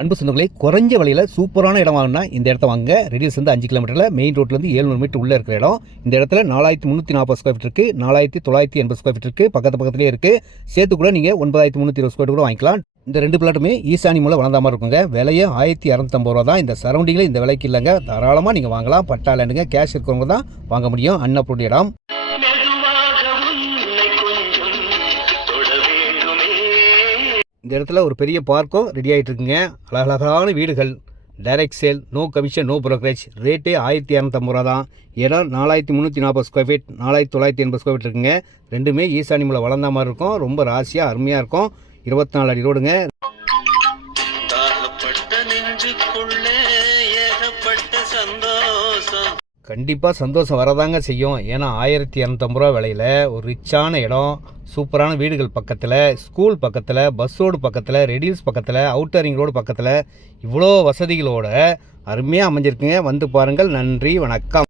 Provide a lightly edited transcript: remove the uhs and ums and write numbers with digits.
அன்பு சொந்தங்களே, குறைஞ்ச விலையில் சூப்பரான இடம் வாங்கினா இந்த இடத்த வாங்க. ரெடியூஸ் வந்து 5 கிலோமீட்டரில் மெயின் ரோட்லேருந்து 700 மீட்டர் உள்ளே இருக்கிற இடம். இந்த இடத்துல 4340 ஸ்கொயர் ஃபீட் இருக்குது, 4980 ஸ்கொயர் ஃபீட் இருக்குது, பக்கத்துலேயே இருக்குது. சேர்த்து கூட நீங்கள் 9320 ஸ்கொயர் கூட வாங்கிக்கலாம். இந்த 2 பிளாட்டுமே ஈசானி மூலம் வளர்ந்த மாதிரி இருக்குங்க. விலையே 1250 ரூபா தான். இந்த சரௌண்டிங்கில் இந்த விலைக்கு இல்லைங்க. தாராளமாக நீங்கள் வாங்கலாம். பட்டா லேண்டுங்க. கேஷ் இருக்கிறவங்க தான் வாங்க முடியும். அன்அப்ரூவ்ட் இடம். இந்த இடத்துல ஒரு பெரிய பார்க்கும் ரெடி ஆகிட்டு இருக்குங்க. அழகழகான வீடுகள். Direct sale, no commission, no brokerage. ரேட்டே 1250 ரூபா தான். இடம் 4340 ஸ்கொயர் ஃபீட், 4980 ஸ்கொயர் ஃபீட் இருக்குங்க. ரெண்டுமே ஈசானி மூலம் வளர்ந்த மாதிரி இருக்கும். ரொம்ப ராசியாக அருமையாக இருக்கும். 24 அடி ரோடுங்க. கண்டிப்பாக சந்தோஷம் வரதாங்க செய்யும். ஏன்னா 1250 ரூபா விலையில் ஒரு ரிச்சான இடம், சூப்பரான வீடுகள் பக்கத்தில், ஸ்கூல் பக்கத்தில், பஸ் ரோடு பக்கத்தில், ரெடியூஸ் பக்கத்தில், அவுட்டர் ரிங் ரோடு பக்கத்தில், இவ்வளோ வசதிகளோட அருமையாக அமைஞ்சிருக்குங்க. வந்து பாருங்கள். நன்றி, வணக்கம்.